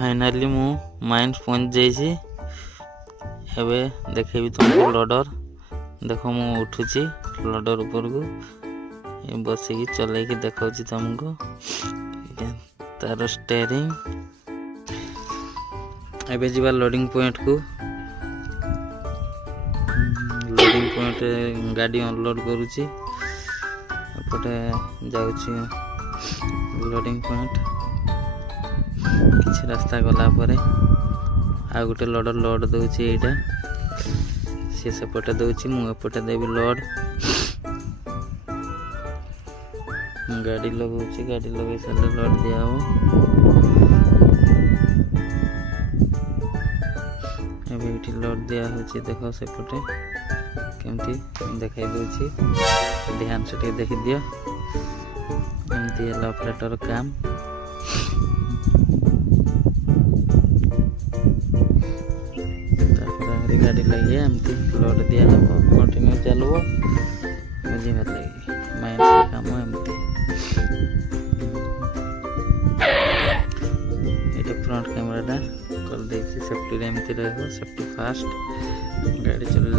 Finally मु mines पहुँच जाइए। एवं देखेबी तुमको लडर देख मु उठुची लडर ऊपर को बसिकी चलैकी देखा तुमको तार स्टेयरिंग। एबे जीवा लोडिंग पॉइंट को लोडिंग पॉइंट गाड़ी अनलोड करुची एपटे जाउची लोडिंग पॉइंट किसी रास्ता गला परे आ गोटे लोडर लोड दउची एटा सी सेपटे दउची मु एपटे देबी लोड गाड़ी लगौची गाड़ी लगे सारे लोड दिया हो। एबे इठी लोड दिया होची देखो सेपटे केमती देखाई दउची ध्यान से टे देखि दियो एमती है ऑपरेटर काम। गाड़ी लगे एमती लोड दिया कंटिन्यू चलो बुझी लगे माइंड काम एमती। ये फ्रंट कैमरा कर देखिए सेफ्टी एमती रहो सेफ्टी फास्ट गाड़ी चल